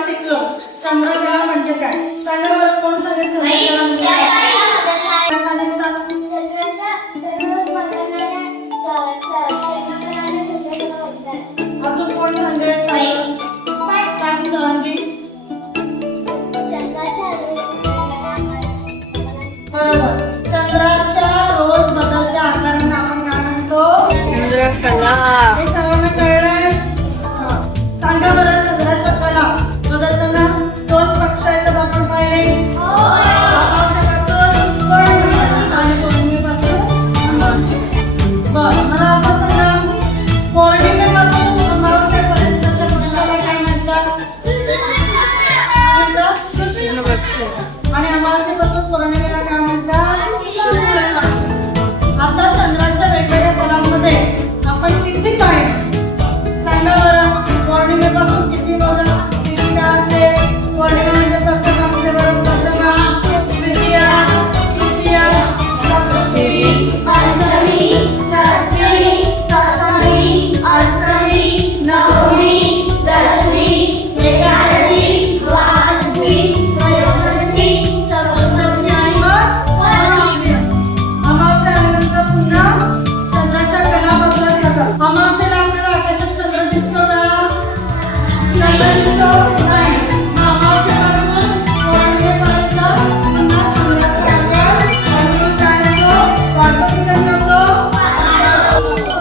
आज शिकलो चंद्रकला म्हणजे काय. सांगा बरं, कोण सांगेल चंद्रकला म्हणजे काय? अजून कोण सांगेल? सांग सरांनी. बरोबर, चंद्राच्या रोज बदलत्या आकारांना आपण काय म्हणतो? चंद्रकला. हे सर्वांना कळलंय? सांगा बरं, चंद्राच्या कला बदलताना दोन पक्ष आहेत आपण पाहिले. अमावास्येपासून पौर्णिमा आणि पौर्णिमेपासून अमावास्या. बरं, मला आता सांगा, पौर्णिमेपासून अमावास्येपर्यंतच्या पक्षाला काय म्हणतात? कृष्ण पक्ष. आणि अमावास्येपासून पौर्णिमेला काय म्हणतात? शुक्ल पक्ष. आता चंद्राच्या वेगवेगळ्या कलांमध्ये आपण किती पाहिलं? सांगा बरं, पौर्णिमेपासून किती बघा किती काय असते? पौर्णिमा म्हणजे प्रथम असते बरं, प्रथमा, द्वितीया, तृतीया, चतुर्थी, पंचमी, षष्ठी, सप्तमी, अष्टमी, नवमी, दशमी, एकादशी, द्वादशी, त्रयोदशी, चतुर्दशी आणि मग अमावास्या आल्यानंतर पुन्हा चंद्राच्या कला बदलत जातात. अमावास्येला आपल्याला आकाशात चंद्र दिसतो का? चंद्र दिसतो नाही. मग अमावास्येपासून पौर्णिमेपर्यंत पुन्हा चंद्राचा आकार हळूहळू काय होतो? वाढतो की कमी होतो?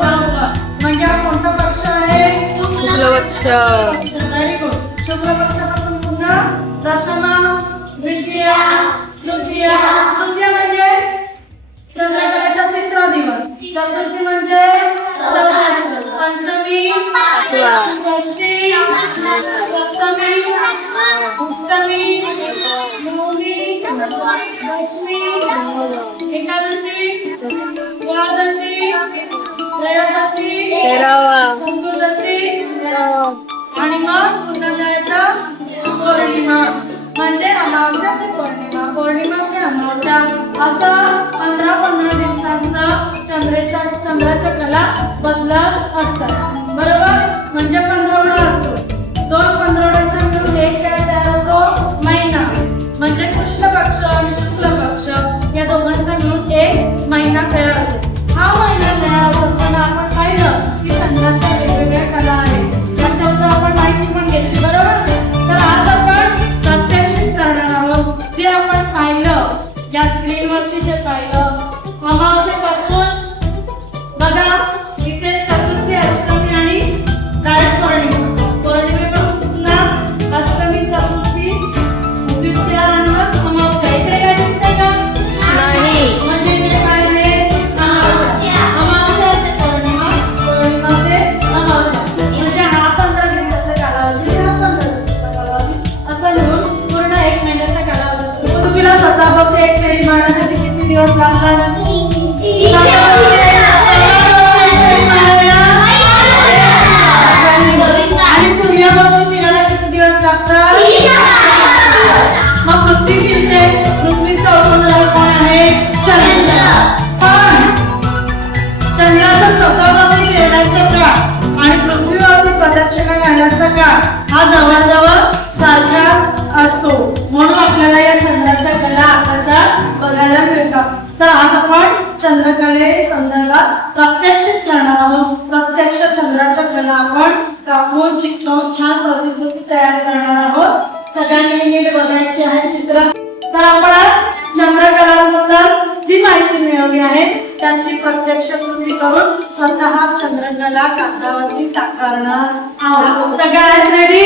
बरोबर. म्हणजे हा कोणता पक्ष आहे? शुक्ल पक्ष. Very good. शुक्ल पक्षापासून पुन्हा प्रथमा, द्वितीया, तृतीया. तृतीया म्हणजे चंद्रकलेचा तिसरा दिवस. चतुर्थी म्हणजे चौथा दिवस. पंचमी, षष्ठी, सप्तमी, अष्टमी, नवमी, दशमी, एकादशी, द्वादशी, त्रयोदशी, तेरावा. चतुर्दशी आणि मग पुन्हा काय येतं? पौर्णिमा. म्हणजे अमावस्या ते पौर्णिमा, पौर्णिमा ते अमावस्या, असं 15-15 दिवसांचं चंद्राच्या कला बदलत असतात. बरोबर, म्हणजे 15 असतो. 2 15 मिळून एक काय तयार होतो? महिना. म्हणजे कृष्ण पक्ष आणि शुक्ल पक्ष या दोघांचा मिळून एक महिना तयार होतो. हा महिना तयार होताना आपण पाहिलं की चंद्राच्या वेगवेगळ्या कला आहेत, त्याच्याबद्दल आपण माहिती पण घेतली. बरोबर, तर आज आपण प्रात्यक्षिक करणार आहोत. जे आपण पाहिलं या स्क्रीनवरती, जे पाहिलं अमावास्येपासून बघा इथे चतुर्थी, अष्टमी आणि डायरेक्ट पौर्णिमा. पौर्णिमेपासून पुन्हा अष्टमी, चतुर्थी, द्वितीया आणि मग अमावस्या. इकडे काय दिसतंय का? नाही. म्हणजे इकडे काय आहे? अमावस्या. अमावस्या ते पौर्णिमा, पौर्णिमा ते अमावस्या. म्हणजे हा 15 दिवसाचा कालावधी, हा 15 दिवसाचा कालावधी, असं मिळून पूर्ण 1 महिन्याचा कालावधी. तुम्हाला स्वतः फक्त एक फेरी मारण्यासाठी किती दिवस लागतात? आणि सूर्याभोवती फिरायला किती दिवस लागतात? मग पृथ्वी फिरते, पृथ्वीचा उपग्रह कोण आहे? चंद्र. पण चंद्राचा स्वतःवरती फिरण्याचा काळ आणि पृथ्वीवरती प्रदक्षिणा घालण्याचा काळ हा जवळजवळ सारखाच असतो. म्हणून आपल्याला या चंद्राच्या कला आकाशात बघायला मिळतात. तर आज आपण चंद्रकले संदर्भात प्रात्यक्षिक करणार आहोत. प्रत्यक्ष चंद्राच्या कला आपण कापून चिकटवून छान प्रतिकृती तयार करणार आहोत. सगळ्यांनी नीट बघायची आहे चित्र. तर आपण आज चंद्रकलाबद्दल जी माहिती मिळवली आहे त्याची प्रत्यक्ष कृती करून स्वतः चंद्रकला कागदावरती साकारणार आहोत. सगळ्यांना रेडी?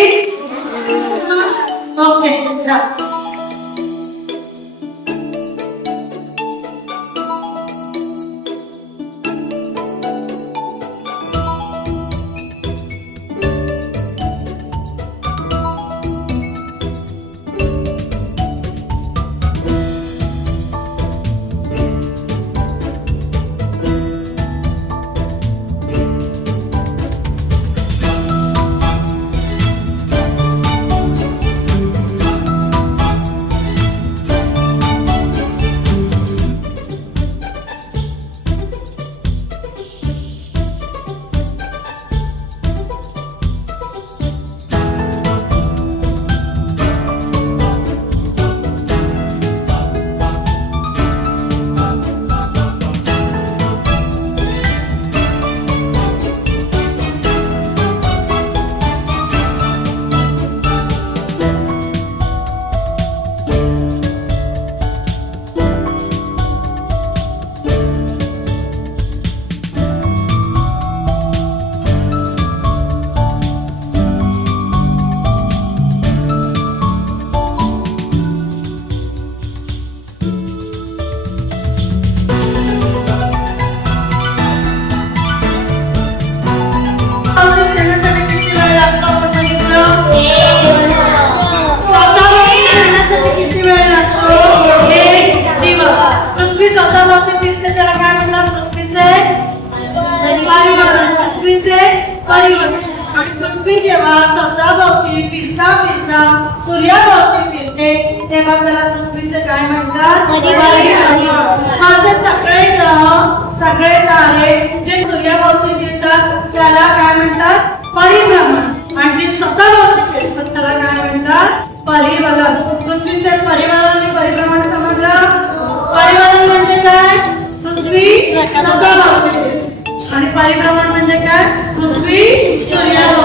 ओके. स्वतःभोवती फिरते त्याला काय म्हणतात? पृथ्वीचे परिभ्रमण. पृथ्वीचे परिभ्रमण. आणि पृथ्वी जेव्हा स्वतःभोवती फिरता फिरता सूर्याभोवती फिरते तेव्हा त्याला पृथ्वीचे काय म्हणतात? परिभ्रमण. माझे सगळे ग्रह सगळे तारे जे सूर्याभोवती फिरतात त्याला काय म्हणतात? परिभ्रमण. आणि जे स्वतःभोवती फिरतात त्याला काय म्हणतात? परिवलन. पृथ्वीचे परिवलन आणि परिभ्रमण समजलं? परिवलन म्हणजे काय? पृथ्वी स्वतःभोवती फिरते. आणि परिभ्रमण म्हणजे काय? पृथ्वी सूर्याभोवती